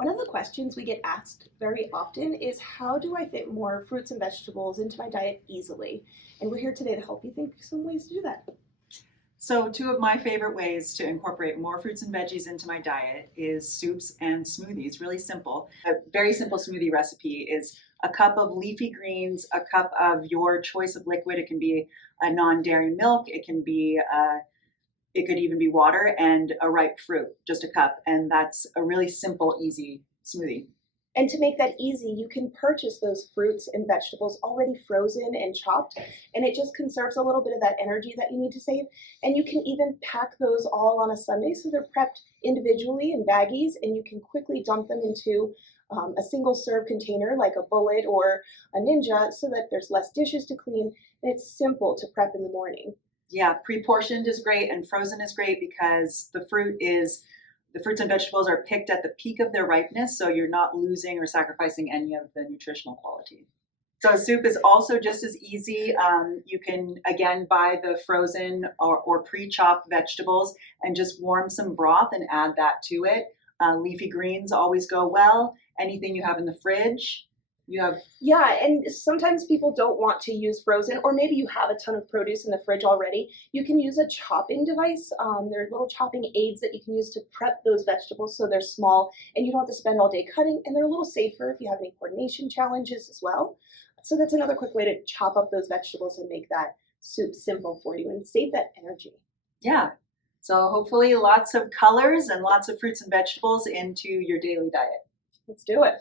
One of the questions we get asked very often is how do I fit more fruits and vegetables into my diet easily? And we're here today to help you think of some ways to do that. So two of my favorite ways to incorporate more fruits and veggies into my diet is soups and smoothies. Really simple. A very simple smoothie recipe is a cup of leafy greens, a cup of your choice of liquid. It can be a non-dairy milk. It could even be water and a ripe fruit, just a cup. And that's a really simple, easy smoothie. And to make that easy, you can purchase those fruits and vegetables already frozen and chopped, and it just conserves a little bit of that energy that you need to save. And you can even pack those all on a Sunday so they're prepped individually in baggies, and you can quickly dump them into a single serve container like a Bullet or a Ninja so that there's less dishes to clean, and it's simple to prep in the morning. Yeah, pre-portioned is great and frozen is great because the fruits and vegetables are picked at the peak of their ripeness, so you're not losing or sacrificing any of the nutritional quality. So soup is also just as easy. You can, again, buy the frozen or pre-chopped vegetables and just warm some broth and add that to it. Leafy greens always go well. Anything you have in the fridge, you have. Yeah, and sometimes people don't want to use frozen, or maybe you have a ton of produce in the fridge already. You can use a chopping device. There are little chopping aids that you can use to prep those vegetables so they're small and you don't have to spend all day cutting, and they're a little safer if you have any coordination challenges as well. So that's another quick way to chop up those vegetables and make that soup simple for you and save that energy. Yeah. So hopefully lots of colors and lots of fruits and vegetables into your daily diet. Let's do it.